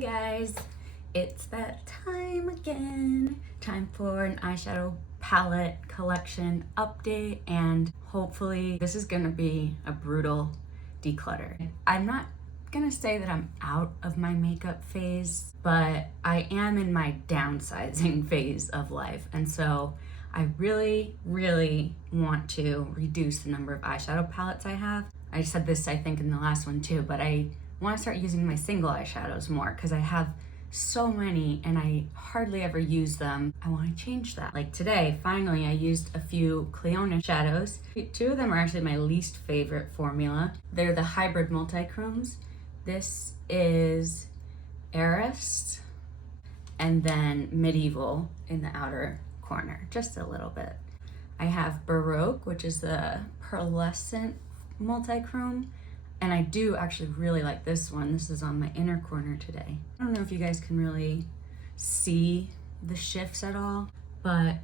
guys, it's that time again. Time for an eyeshadow palette collection update, and hopefully this is gonna be a brutal declutter. I'm not gonna say that I'm out of my makeup phase, but I am in my downsizing phase of life, and so I really want to reduce the number of eyeshadow palettes I have. I said this I think in the last one too, but I want to start using my single eyeshadows more because I have so many and I hardly ever use them. I want to change that. Like today, finally, I used a few Cliona shadows. Two of them are actually my least favorite formula. They're the hybrid multi-chromes. This is Arist and then Medieval in the outer corner, just a little bit. I have Baroque, which is the pearlescent multi-chrome, and I do actually really like this one. This is on my inner corner today. I don't know if you guys can really see the shifts at all, but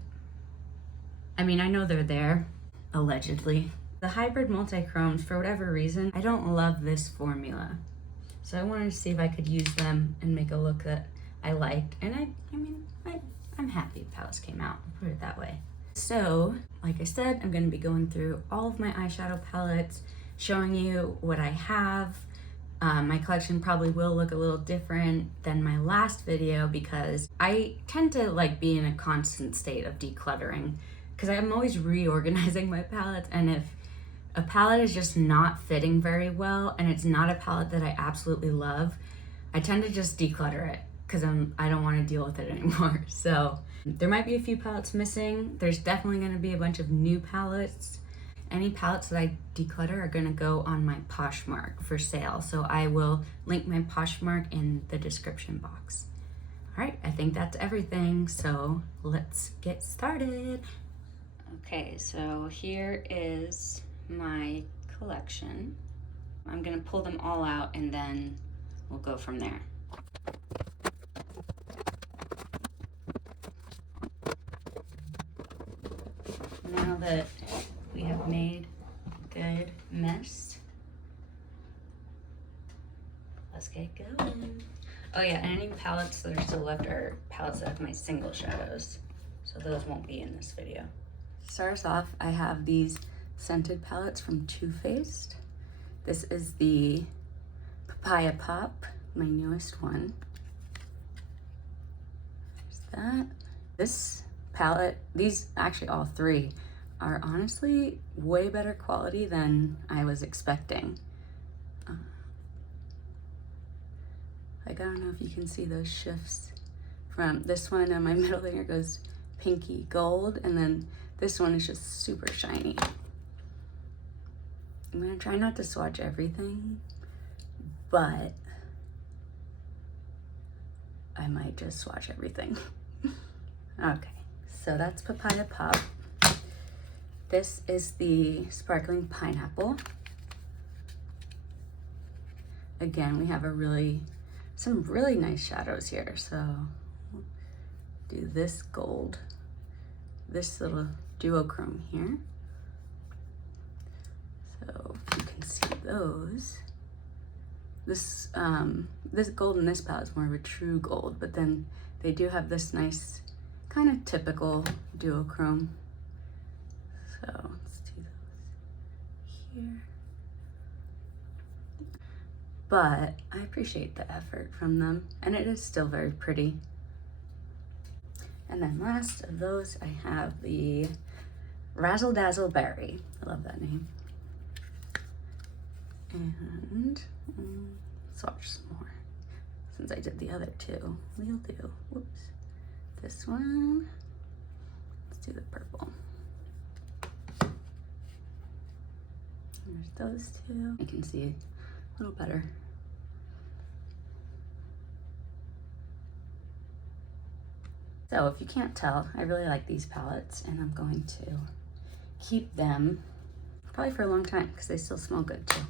I mean, I know they're there, allegedly. The hybrid multi-chromes, for whatever reason, I don't love this formula. So I wanted to see if I could use them and make a look that I liked. And I'm happy the palettes came out, I'll put it that way. So, like I said, I'm gonna be going through all of my eyeshadow palettes, showing you what I have. My collection probably will look a little different than my last video because I tend to like be in a constant state of decluttering because I'm always reorganizing my palettes, and if a palette is just not fitting very well and it's not a palette that I absolutely love, I tend to just declutter it because I don't want to deal with it anymore. So there might be a few palettes missing. There's definitely going to be a bunch of new palettes. Any palettes that I declutter are gonna go on my Poshmark for sale. So I will link my Poshmark in the description box. All right, I think that's everything. So let's get started. Okay, so here is my collection. I'm gonna pull them all out and then we'll go from there. Now that we have made a good mess, let's get going. Oh yeah, and any palettes that are still left are palettes that have my single shadows, so those won't be in this video. To start us off, I have these scented palettes from Too Faced. This is the Papaya Pop, my newest one. There's that. This palette, these actually all three, are honestly way better quality than I was expecting. Like, I don't know if you can see those shifts from this one on my middle finger goes pinky gold, and then this one is just super shiny. I'm gonna try not to swatch everything, but I might just swatch everything. Okay, so that's Papaya Pop. This is the Sparkling Pineapple. Again, we have some really nice shadows here. So do this gold, this little duochrome here. So if you can see those, this gold in this palette is more of a true gold, but then they do have this nice kind of typical duochrome. So let's do those here. But I appreciate the effort from them, and it is still very pretty. And then last of those, I have the Razzle Dazzle Berry. I love that name. And swatch some more since I did the other two. We'll do, whoops, this one. Let's do the purple. There's those two. I can see a little better. So if you can't tell, I really like these palettes, and I'm going to keep them probably for a long time because they still smell good too.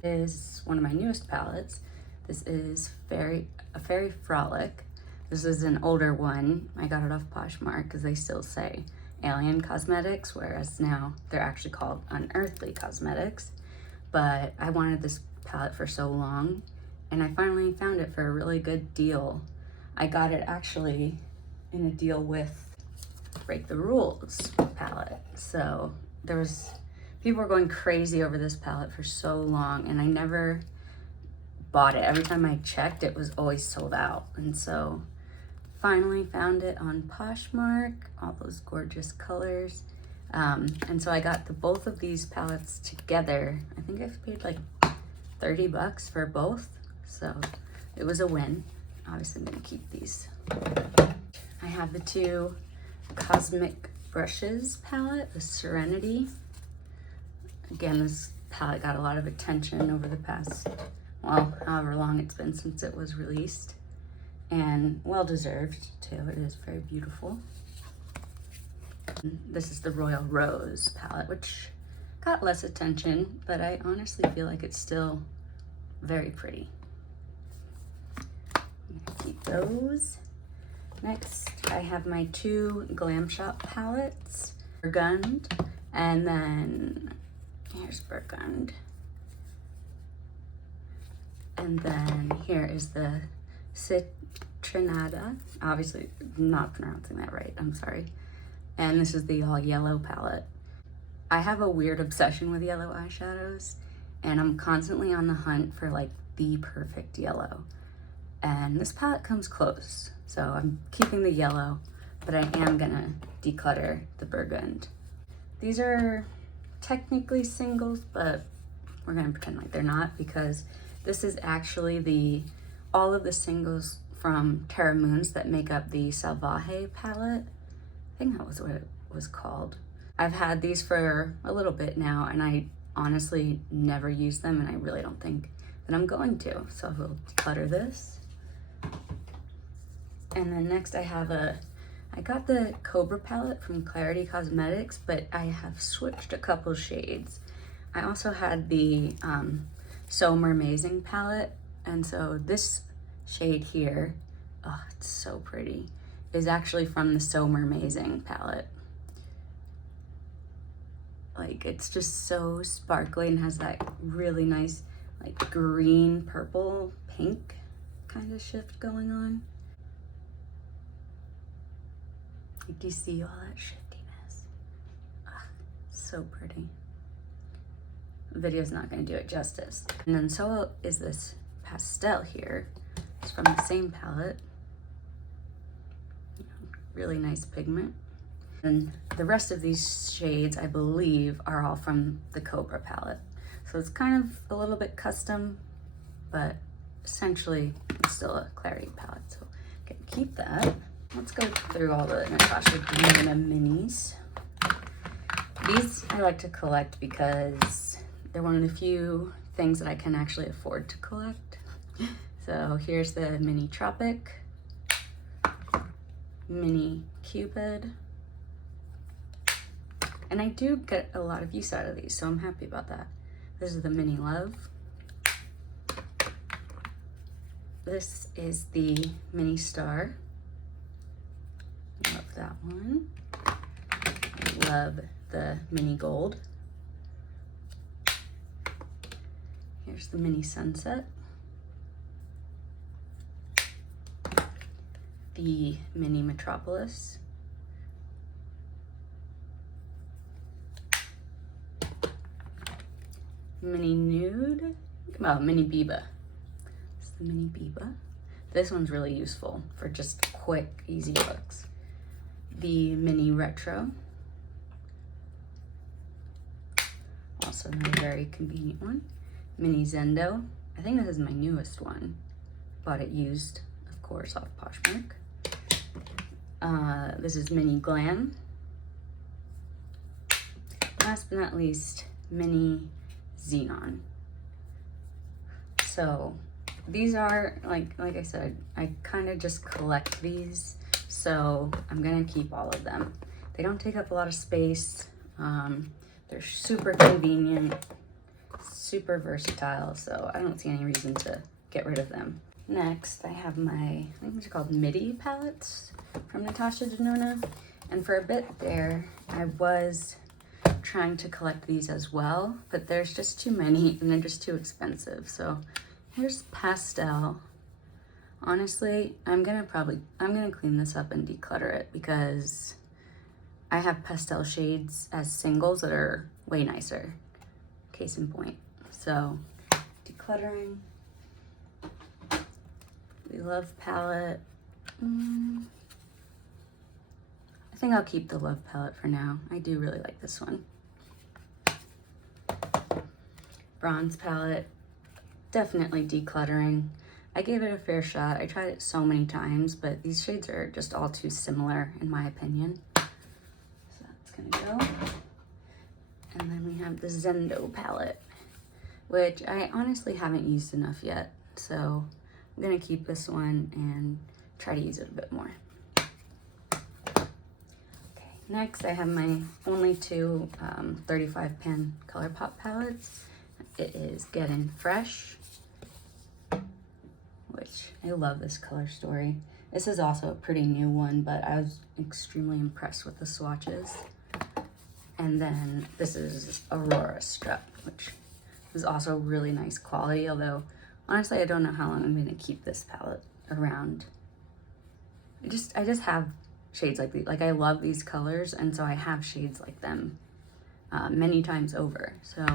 This is one of my newest palettes. This is a Fairy Frolic. This is an older one. I got it off Poshmark because they still say Alien Cosmetics, whereas now they're actually called Unearthly Cosmetics. But I wanted this palette for so long, and I finally found it for a really good deal. I got it actually in a deal with Break the Rules palette. So people were going crazy over this palette for so long, and I never bought it. Every time I checked, it was always sold out. And so finally found it on Poshmark, all those gorgeous colors. And so I got both of these palettes together. I think I paid like 30 bucks for both. So it was a win. Obviously I'm gonna keep these. I have the two Cosmic Brushes palette, the Serenity. Again, this palette got a lot of attention over the past, well, however long it's been since it was released. And well-deserved too, it is very beautiful. This is the Royal Rose palette, which got less attention, but I honestly feel like it's still very pretty. I'm gonna keep those. Next, I have my two Glam Shop palettes, Burgund, and then here's Burgund. And then here is the Citronada. Obviously, not pronouncing that right, I'm sorry. And this is the all yellow palette. I have a weird obsession with yellow eyeshadows, and I'm constantly on the hunt for like the perfect yellow. And this palette comes close. So I'm keeping the yellow, but I am gonna declutter the Burgund. These are technically singles, but we're gonna pretend like they're not, because this is actually all of the singles from Terra Moons that make up the Salvaje palette. I think that was what it was called. I've had these for a little bit now, and I honestly never use them, and I really don't think that I'm going to. So we'll declutter this. And then next I got the Cobra palette from Clarity Cosmetics, but I have switched a couple shades. I also had the So Mermazing palette, and so this shade here, oh, it's so pretty, is actually from the So Mermazing palette. Like, it's just so sparkly and has that really nice like green, purple, pink kind of shift going on. Do you see all that shiftiness? Ah, so pretty. The video's not gonna do it justice. And then so is this pastel here. It's from the same palette. Really nice pigment. And the rest of these shades, I believe, are all from the Cobra palette. So it's kind of a little bit custom, but essentially it's still a Clarity palette. So I can keep that. Let's go through all the Natasha Denona minis. These I like to collect because they're one of the few things that I can actually afford to collect. So here's the Mini Tropic, Mini Cupid, and I do get a lot of use out of these, so I'm happy about that. This is the Mini Love. This is the Mini Star. Love that one. I love the Mini Gold. Here's the Mini Sunset. The Mini Metropolis. Mini Nude. Oh, Mini Biba. This is the Mini Biba. This one's really useful for just quick, easy looks. The Mini Retro. Also another very convenient one. Mini Zendo. I think this is my newest one. Bought it used, of course, off Poshmark. This is Mini Glam. Last but not least, Mini Xenon. So these are, like I said, I kind of just collect these, so I'm gonna keep all of them. They don't take up a lot of space. They're super convenient, super versatile, so I don't see any reason to get rid of them. Next, I have my, I think these are called MIDI palettes from Natasha Denona. And for a bit there, I was trying to collect these as well, but there's just too many and they're just too expensive. So Here's pastel. Honestly, I'm gonna clean this up and declutter it because I have pastel shades as singles that are way nicer. Case in point. So, decluttering. We Love palette. I think I'll keep the Love palette for now. I do really like this one. Bronze palette. Definitely decluttering. I gave it a fair shot. I tried it so many times, but these shades are just all too similar in my opinion. So that's gonna go. And then we have the Zendo palette, which I honestly haven't used enough yet. So I'm gonna keep this one and try to use it a bit more. Okay, next I have my only two 35 pan ColourPop palettes. It is Getting Fresh, which I love this color story. This is also a pretty new one, but I was extremely impressed with the swatches. And then this is Aurora Strep, which is also really nice quality, although honestly I don't know how long I'm gonna keep this palette around. I just have shades like these. Like, I love these colors, and so I have shades like them many times over. So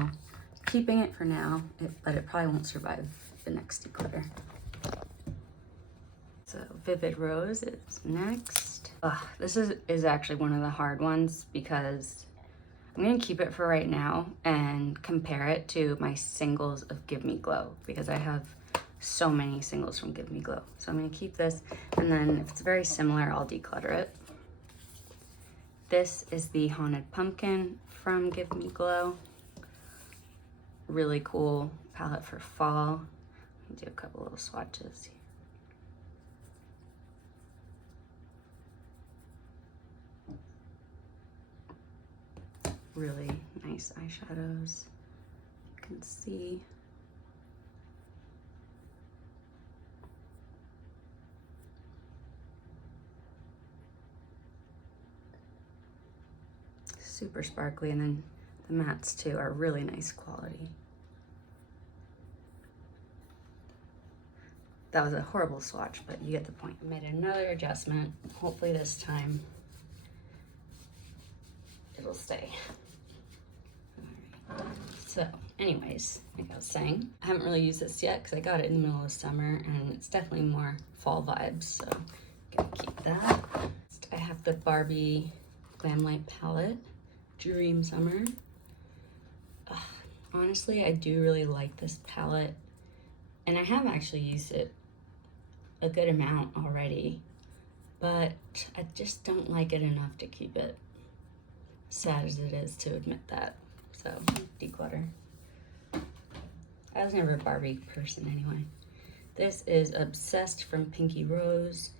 keeping it for now, but it probably won't survive the next declutter. So Vivid Rose is next. This is actually one of the hard ones because I'm gonna keep it for right now and compare it to my singles of Give Me Glow because I have so many singles from Give Me Glow. So I'm gonna keep this, and then if it's very similar, I'll declutter it. This is the Haunted Pumpkin from Give Me Glow. Really cool palette for fall. Let me do a couple little swatches here. Really nice eyeshadows. You can see. Super sparkly, and then the mattes too are really nice quality. That was a horrible swatch, but you get the point. I made another adjustment. Hopefully this time it'll stay. All right. So anyways, like I was saying, I haven't really used this yet because I got it in the middle of summer and it's definitely more fall vibes, so I'm gonna keep that. Next, I have the Barbie Glam Light palette, Dream Summer. Honestly, I do really like this palette, and I have actually used it a good amount already, but I just don't like it enough to keep it. Sad as it is to admit that. So declutter. I was never a Barbie person anyway. This is Obsessed from Pinky Rose.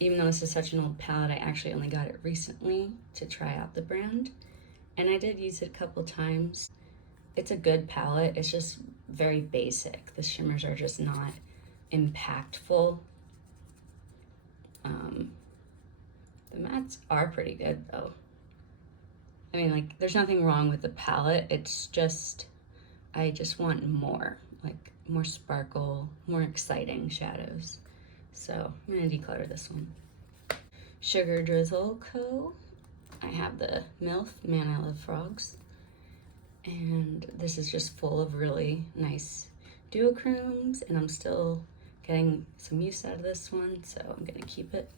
Even though this is such an old palette, I actually only got it recently to try out the brand, and I did use it a couple times. It's a good palette, it's just very basic. The shimmers are just not impactful. The mattes are pretty good though. I mean, like, there's nothing wrong with the palette, it's just, I just want more, like more sparkle, more exciting shadows. So I'm gonna declutter this one. Sugar Drizzle Co. I have the MILF, Man I Love Frogs. And this is just full of really nice duochromes, and I'm still getting some use out of this one, so I'm gonna keep it.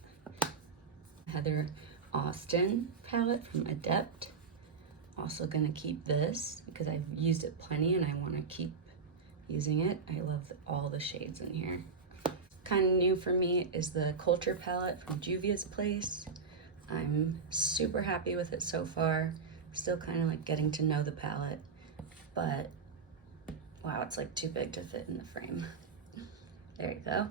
Heather Austin palette from Adept. Also gonna keep this because I've used it plenty and I wanna keep using it. I love all the shades in here. Kind of new for me is the Culture palette from Juvia's Place. I'm super happy with it so far. Still kind of like getting to know the palette, but wow, it's like too big to fit in the frame. There you go.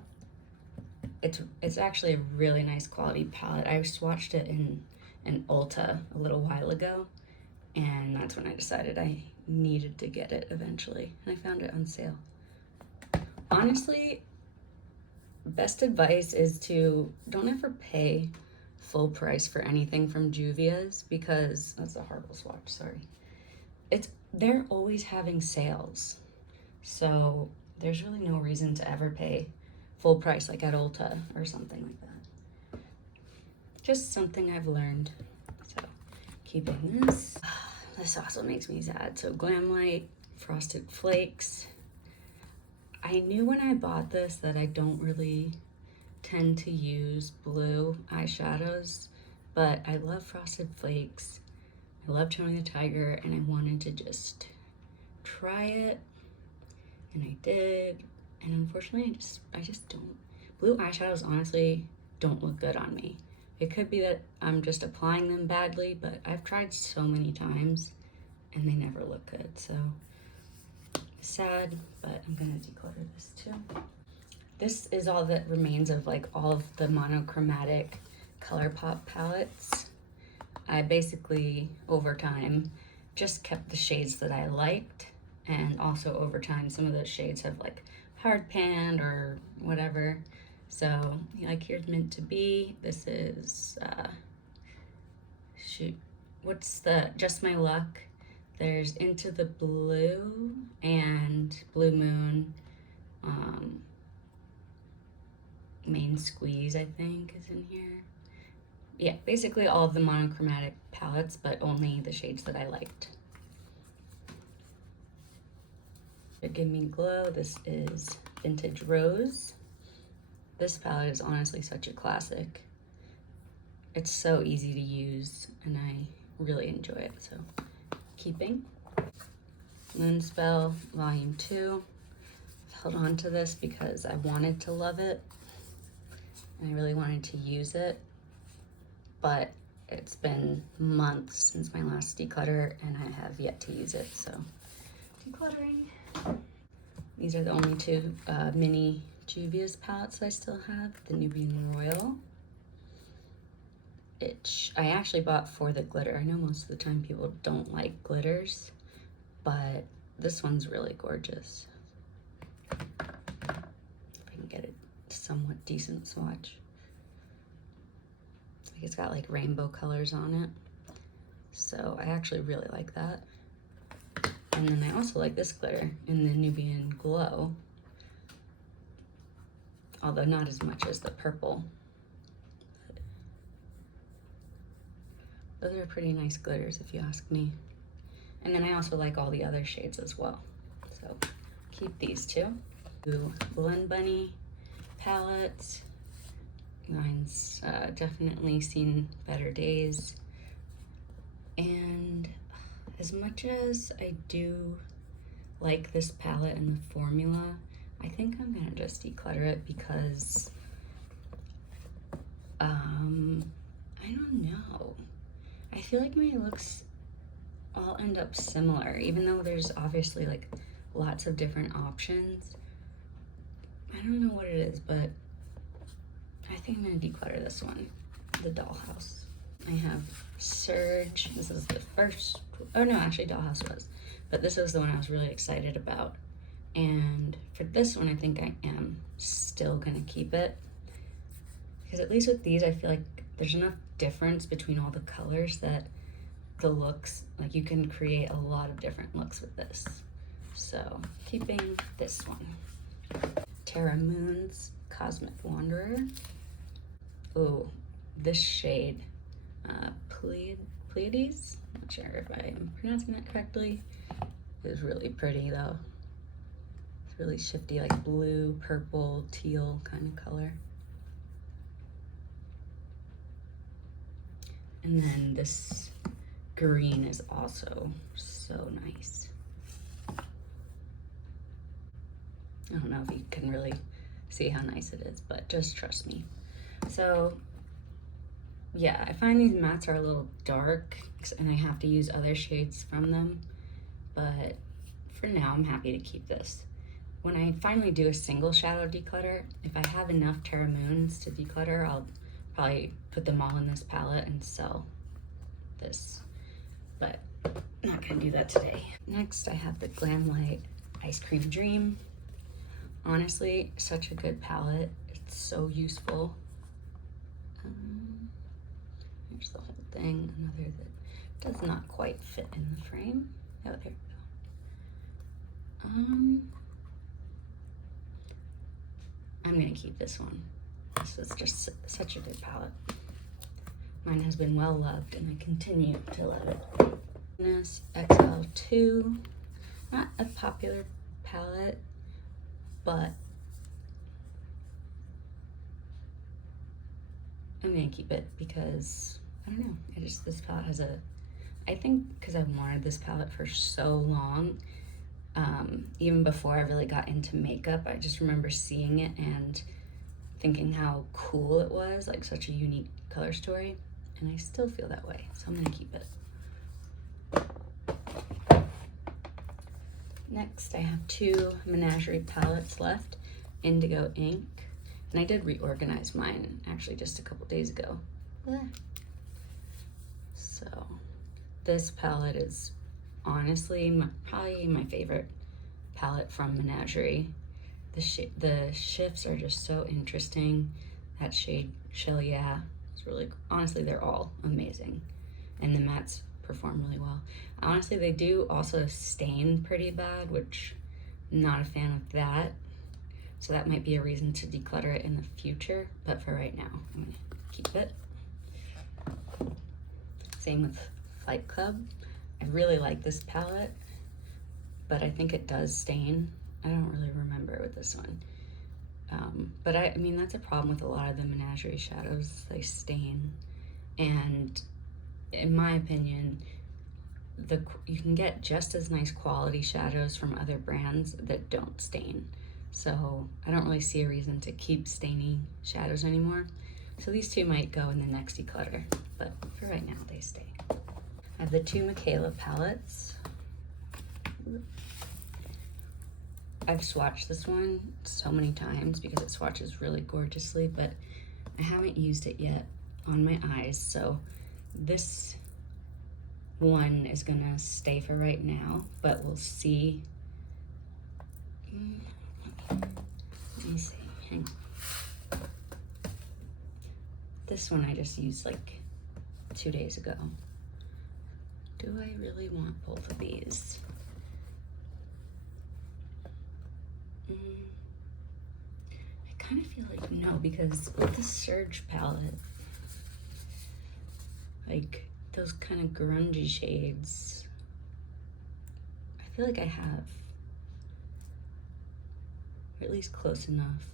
It's actually a really nice quality palette. I swatched it in an Ulta a little while ago, and that's when I decided I needed to get it eventually, and I found it on sale. Honestly, best advice is to don't ever pay full price for anything from Juvia's, because that's a horrible swatch, sorry. They're always having sales, so there's really no reason to ever pay full price like at Ulta or something like that. Just something I've learned. So keeping this. This also makes me sad. So Glam Light Frosted Flakes. I knew when I bought this that I don't really tend to use blue eyeshadows, but I love Frosted Flakes. I love Tony the Tiger, and I wanted to just try it, and I did. And unfortunately, I just don't. Blue eyeshadows honestly don't look good on me. It could be that I'm just applying them badly, but I've tried so many times and they never look good. So sad, but I'm gonna declutter this too. This is all that remains of like all of the monochromatic ColourPop palettes. I basically, over time, just kept the shades that I liked, and also over time, some of those shades have like hard panned or whatever. So like here's Meant to Be. This is, shoot, what's the, Just My Luck. There's Into the Blue and Blue Moon. Main Squeeze, I think, is in here. Yeah, basically all of the monochromatic palettes, but only the shades that I liked. Give Me Glow, this is Vintage Rose. This palette is honestly such a classic. It's so easy to use, and I really enjoy it, so keeping. Moonspell Volume 2. I've held on to this because I wanted to love it, and I really wanted to use it, but it's been months since my last declutter, and I have yet to use it, so decluttering. These are the only two mini Juvia's palettes I still have. The Nubian Royal. I actually bought for the glitter. I know most of the time people don't like glitters, but this one's really gorgeous. If I can get a somewhat decent swatch. It's got like rainbow colors on it, so I actually really like that. And then I also like this glitter in the Nubian Glow, although not as much as the purple. Those are pretty nice glitters if you ask me. And then I also like all the other shades as well, so keep these two. Blend Bunny palette. Mine's definitely seen better days. And as much as I do like this palette and the formula, I think I'm gonna just declutter it because I don't know. I feel like my looks all end up similar, even though there's obviously like lots of different options. I don't know what it is, but I think I'm gonna declutter this one, the Dollhouse. I have Surge. This is the first, oh no, actually Dollhouse was, but this was the one I was really excited about. And for this one, I think I am still gonna keep it, because at least with these, I feel like there's enough difference between all the colors that the looks, like you can create a lot of different looks with this. So keeping this one. Terra Moon's Cosmic Wanderer. Oh, this shade, Pleiades. Not sure if I'm pronouncing that correctly. It was really pretty though. It's really shifty, like blue, purple, teal kind of color. And then this green is also so nice. I don't know if you can really see how nice it is, but just trust me. So yeah, I find these mattes are a little dark and I have to use other shades from them, but for now I'm happy to keep this. When I finally do a single shadow declutter, if I have enough Terra Moons to declutter, I'll probably put them all in this palette and sell this, but I'm not gonna do that today. Next, I have the Glam Light Ice Cream Dream. Honestly, such a good palette. It's so useful. Here's the whole thing. Another that does not quite fit in the frame. Oh, there we go. I'm gonna keep this one. This is just such a good palette. Mine has been well loved and I continue to love it. This XL2, not a popular palette, but I'm gonna keep it because, I don't know, this palette has I think because I've wanted this palette for so long, even before I really got into makeup, I just remember seeing it and thinking how cool it was, like such a unique color story, and I still feel that way, so I'm gonna keep it. Next, I have 2 Menagerie palettes left, Indigo Ink, and I did reorganize mine actually just a couple days ago. So this palette is honestly probably my favorite palette from Menagerie. The shifts are just so interesting. That shade Shell Yeah, it's really, honestly they're all amazing, and the mattes perform really well. Honestly, they do also stain pretty bad, which I'm not a fan of that, so that might be a reason to declutter it in the future, but for right now I'm gonna keep it. Same with Fight Club. I really like this palette, but I think it does stain. I don't really remember with this one. But I mean, that's a problem with a lot of the Menagerie shadows. They stain. And in my opinion, you can get just as nice quality shadows from other brands that don't stain. So I don't really see a reason to keep staining shadows anymore. So these 2 might go in the next declutter, but for right now, they stay. I have the 2 Michaela palettes. I've swatched this one so many times because it swatches really gorgeously, but I haven't used it yet on my eyes, so this one is gonna stay for right now, but we'll see. Let me see, hang on. This one I just used like 2 days ago. Do I really want both of these? I kind of feel like no, because with the Surge palette, like those kind of grungy shades, I feel like I have, or at least close enough.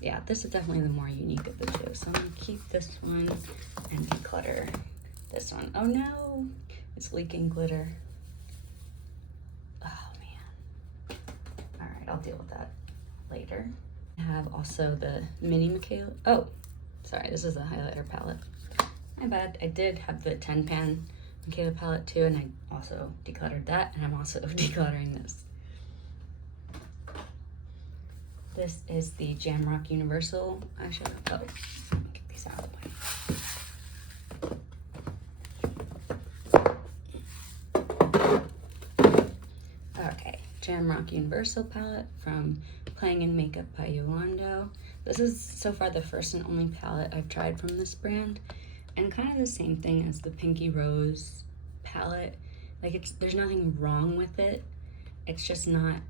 Yeah, this is definitely the more unique of the 2, so I'm gonna keep this one and declutter this one. Oh no, it's leaking glitter. Oh man. All right, I'll deal with that later. I have also the mini Michaela. Oh, sorry, this is the highlighter palette. My bad, I did have the 10 pan Michaela palette too, and I also decluttered that, and I'm also decluttering this. This is the Jamrock Universal eyeshadow. Oh, let me get these out of the way. Okay, Jamrock Universal palette from Playing in Makeup by Yolando. This is so far the first and only palette I've tried from this brand, and kind of the same thing as the Pinky Rose palette. Like, there's nothing wrong with it. It's just not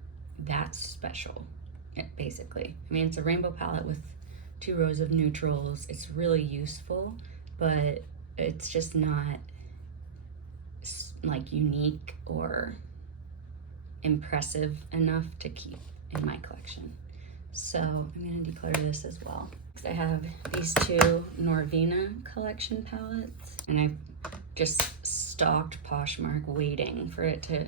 that special. Basically, I mean, it's a rainbow palette with 2 rows of neutrals. It's really useful, but it's just not like unique or impressive enough to keep in my collection. So I'm gonna declutter this as well. Next, I have these 2 Norvina collection palettes, and I've just stalked Poshmark waiting for it to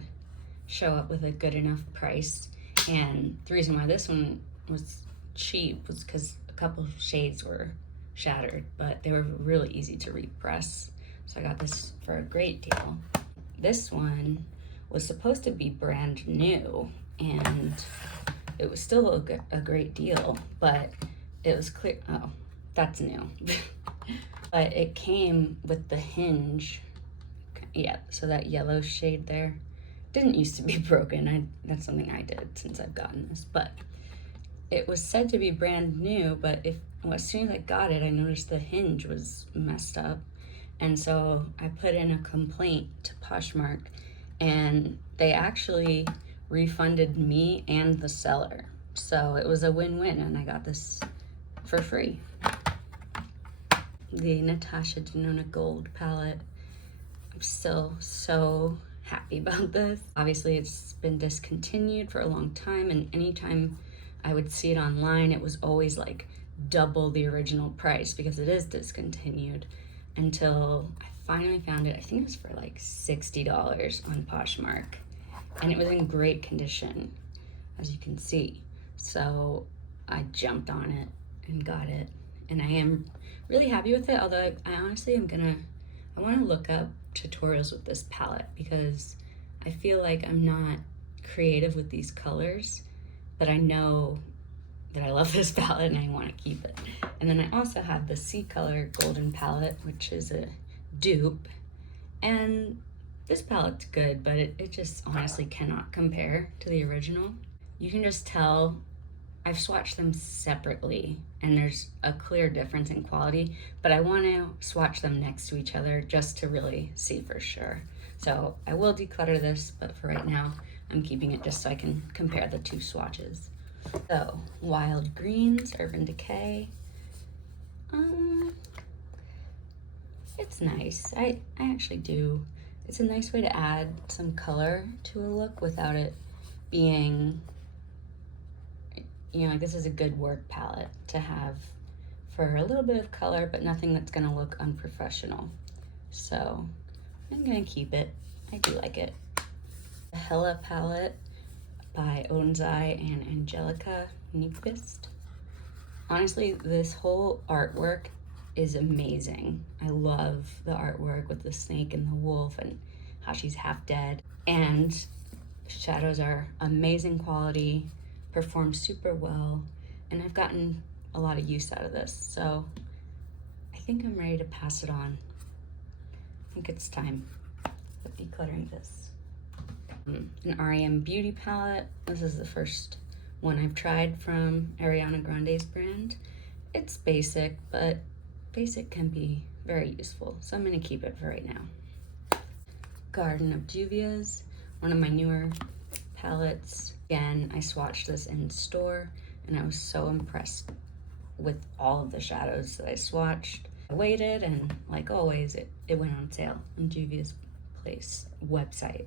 show up with a good enough price. And the reason why this one was cheap was because a couple of shades were shattered, but they were really easy to repress. So I got this for a great deal. This one was supposed to be brand new, and it was still a great deal, but it was clear, oh, that's new. But it came with the hinge. Yeah, so that yellow shade there didn't used to be broken. That's something I did since I've gotten this, but it was said to be brand new, but as soon as I got it, I noticed the hinge was messed up. And so I put in a complaint to Poshmark, and they actually refunded me and the seller. So it was a win-win, and I got this for free. The Natasha Denona Gold palette. I'm still so happy about this. Obviously, it's been discontinued for a long time, and anytime I would see it online, it was always like double the original price because it is discontinued, until I finally found it. I think it was for like $60 on Poshmark, and it was in great condition, as you can see. So I jumped on it and got it, and I am really happy with it. Although I honestly I want to look up tutorials with this palette, because I feel like I'm not creative with these colors, but I know that I love this palette and I want to keep it. And then I also have the C Color Golden palette, which is a dupe, and this palette's good, but it just honestly cannot compare to the original. You can just tell I've swatched them separately, and there's a clear difference in quality, but I want to swatch them next to each other just to really see for sure. So I will declutter this, but for right now, I'm keeping it just so I can compare the two swatches. So, Wild Greens, Urban Decay. It's nice. I actually do. It's a nice way to add some color to a look without it being, you know, like, this is a good work palette to have for a little bit of color, but nothing that's gonna look unprofessional. So I'm gonna keep it. I do like it. The Hella palette by Onsai and Angelica Nyquist. Honestly, this whole artwork is amazing. I love the artwork with the snake and the wolf and how she's half dead. And shadows are amazing quality, perform super well, and I've gotten a lot of use out of this. So I think I'm ready to pass it on. I think it's time of decluttering this. An REM Beauty palette. This is the first one I've tried from Ariana Grande's brand. It's basic, but basic can be very useful, so I'm gonna keep it for right now. Garden of Juvia's, one of my newer palettes. Again, I swatched this in store, and I was so impressed with all of the shadows that I swatched. I waited, and like always, it went on sale on Juvia's Place website.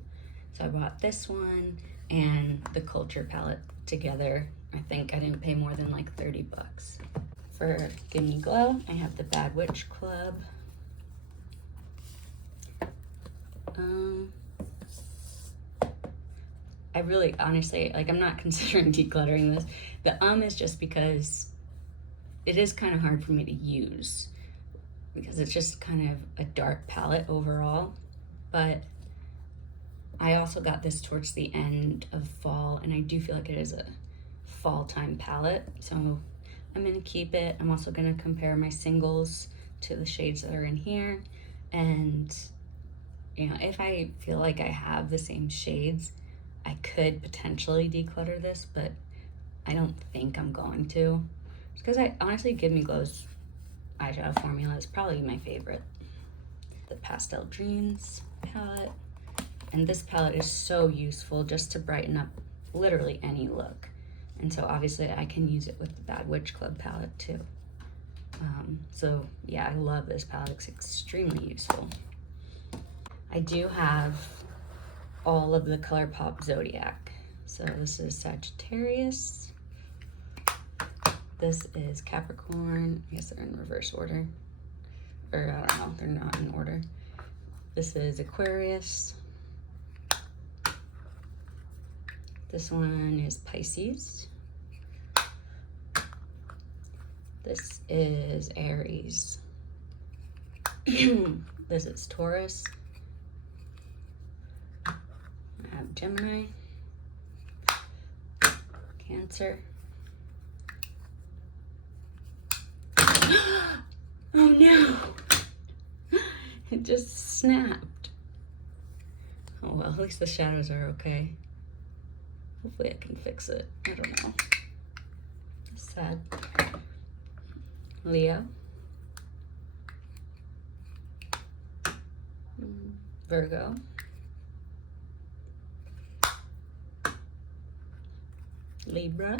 So I bought this one and the Culture palette together. I think I didn't pay more than like 30 bucks. For Give Me Glow, I have the Bad Witch Club. I really, honestly, like, I'm not considering decluttering this. The is just because it is kind of hard for me to use, because it's just kind of a dark palette overall. But I also got this towards the end of fall, and I do feel like it is a fall time palette, so I'm gonna keep it. I'm also gonna compare my singles to the shades that are in here, and you know, if I feel like I have the same shades, I could potentially declutter this, but I don't think I'm going to. Just because I honestly, Give Me Glow's eyeshadow formula is probably my favorite. The Pastel Dreams palette. And this palette is so useful just to brighten up literally any look. And so obviously I can use it with the Bad Witch Club palette too. So yeah, I love this palette. It's extremely useful. I do have all of the ColourPop Zodiac. So this is Sagittarius. This is Capricorn. I guess they're in reverse order. Or I don't know, they're not in order. This is Aquarius. This one is Pisces. This is Aries. This is Taurus. I have Gemini, Cancer. Oh no! It just snapped. Oh well, at least the shadows are okay. Hopefully I can fix it. I don't know. Sad. Leo. Virgo. Libra.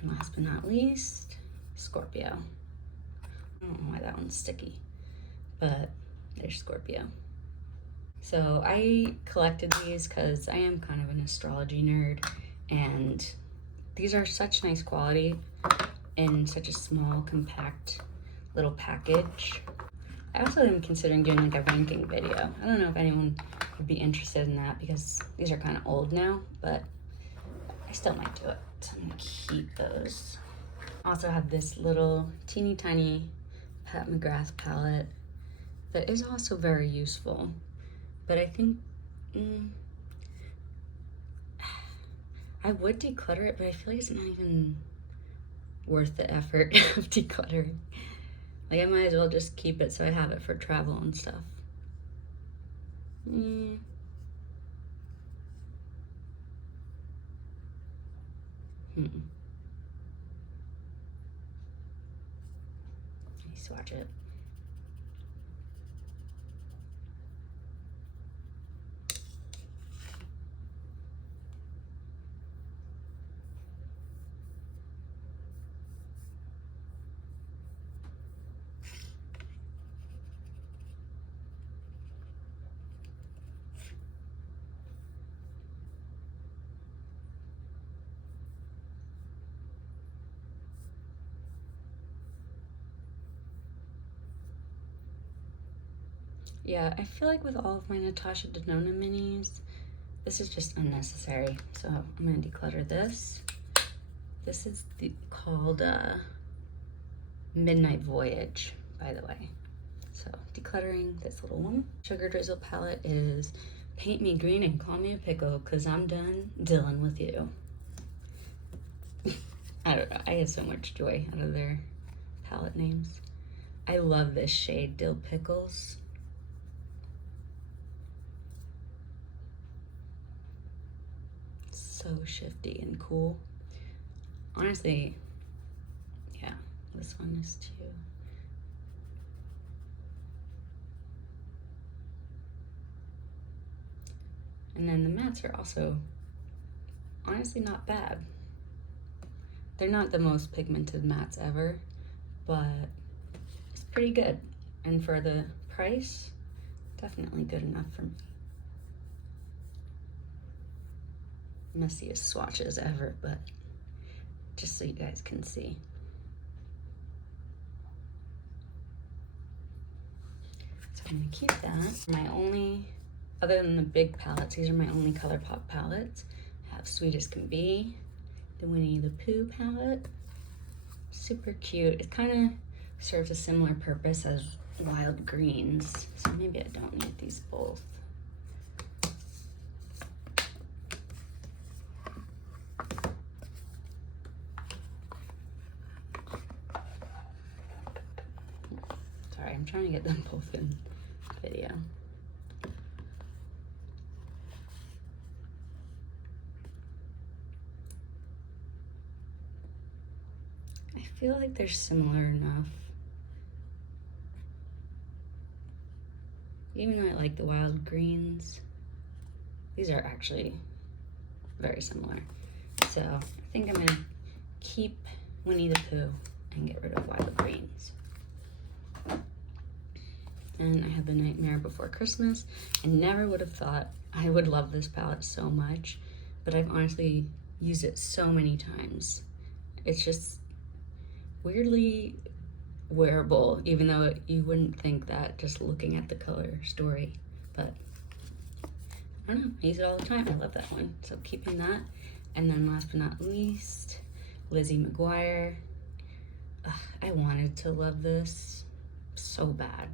And last but not least, Scorpio. I don't know why that one's sticky, but there's Scorpio. So I collected these because I am kind of an astrology nerd, and these are such nice quality in such a small, compact little package. I also am considering doing like a ranking video. I don't know if anyone would be interested in that because these are kind of old now, but I still might do it. So I'm gonna keep those. Also have this little teeny tiny Pat McGrath palette that is also very useful. But I think I would declutter it, but I feel like it's not even worth the effort of decluttering. Like I might as well just keep it so I have it for travel and stuff. Let me swatch it. Yeah, I feel like with all of my Natasha Denona minis, this is just unnecessary. So I'm gonna declutter this. This is called Midnight Voyage, by the way. So decluttering this little one. Sugar Drizzle palette is Paint Me Green and Call Me a Pickle, cause I'm done dealing with you. I don't know, I get so much joy out of their palette names. I love this shade, Dill Pickles. So shifty and cool. Honestly, yeah, this one is too. And then the mattes are also honestly not bad. They're not the most pigmented mattes ever, but it's pretty good. And for the price, definitely good enough for me. Messiest swatches ever, but just so you guys can see. So I'm gonna keep that. My only, other than the big palettes, these are my only ColourPop palettes. I have Sweet as Can Be, the Winnie the Pooh palette. Super cute. It kind of serves a similar purpose as Wild Greens, so maybe I don't need these both. Sorry, I'm trying to get them both in video. I feel like they're similar enough. Even though I like the Wild Greens, these are actually very similar. So I think I'm gonna keep Winnie the Pooh and get rid of Wild Greens. And I have The Nightmare Before Christmas. I never would have thought I would love this palette so much, but I've honestly used it so many times. It's just weirdly wearable, even though you wouldn't think that just looking at the color story, but I don't know, I use it all the time. I love that one, so keeping that. And then last but not least, Lizzie McGuire. I wanted to love this so bad.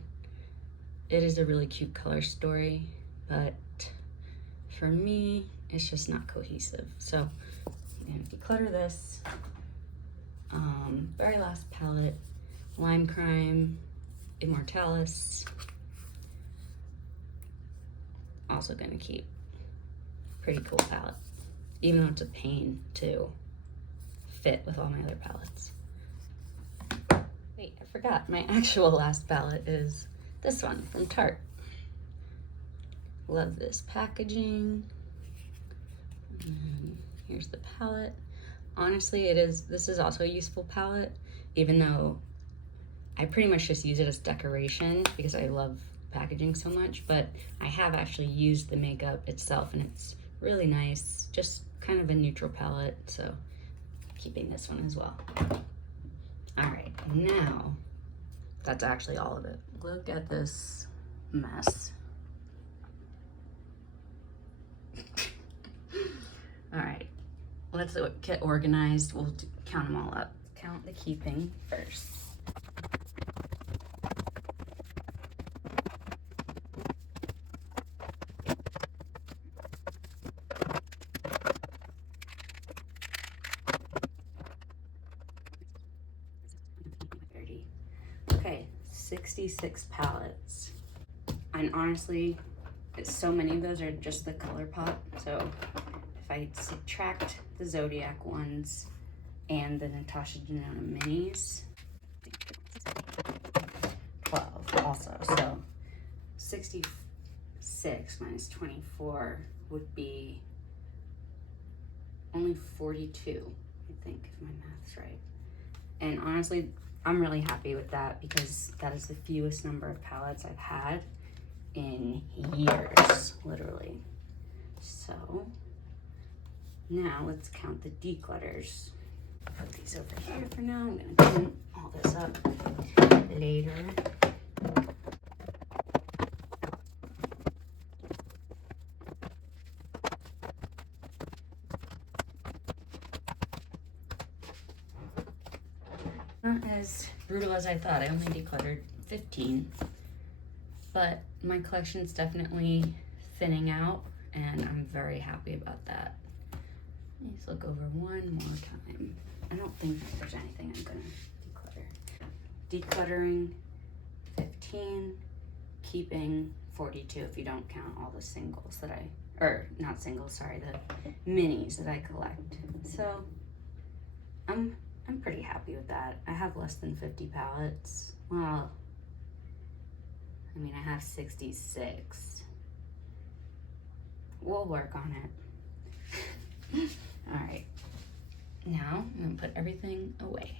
It is a really cute color story, but for me, it's just not cohesive. So I'm gonna declutter this. Very last palette, Lime Crime, Immortalis. Also gonna keep. Pretty cool palette, even though it's a pain to fit with all my other palettes. Wait, I forgot, my actual last palette is this one from Tarte. Love this packaging. Here's the palette. Honestly, this is also a useful palette, even though I pretty much just use it as decoration because I love packaging so much, but I have actually used the makeup itself and it's really nice. Just kind of a neutral palette, so keeping this one as well. All right, now that's actually all of it. Look at this mess. All right, let's get organized. We'll count them all up. Count the keeping first. Okay, 66 palettes. And honestly, so many of those are just the ColourPop. So if I subtract the Zodiac ones and the Natasha Denona minis, 12 also. So 66 minus 24 would be only 42, I think, if my math's right. And honestly, I'm really happy with that because that is the fewest number of palettes I've had in years, literally. So now let's count the declutters. Put these over here for now. I'm gonna clean all this up later. Not as brutal as I thought. I only decluttered 15, but my collection's definitely thinning out and I'm very happy about that. Let's look over one more time. I don't think there's anything I'm gonna declutter. Decluttering 15, keeping 42 if you don't count all the singles that or not singles, sorry, the minis that I collect. So I'm pretty happy with that. I have less than 50 palettes. Well, I mean, I have 66. We'll work on it. All right, now I'm gonna put everything away.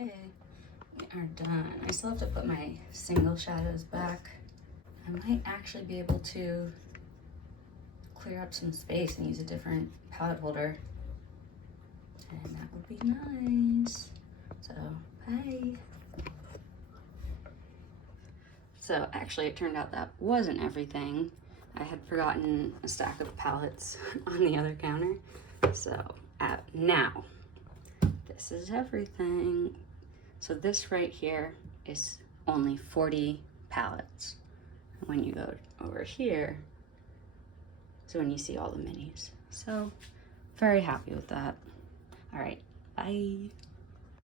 Okay, we are done. I still have to put my single shadows back. I might actually be able to clear up some space and use a different palette holder. And that would be nice. So, bye. So actually it turned out that wasn't everything. I had forgotten a stack of palettes on the other counter. So now, this is everything. So this right here is only 40 palettes. When you go over here is when you see all the minis. So very happy with that. All right, bye.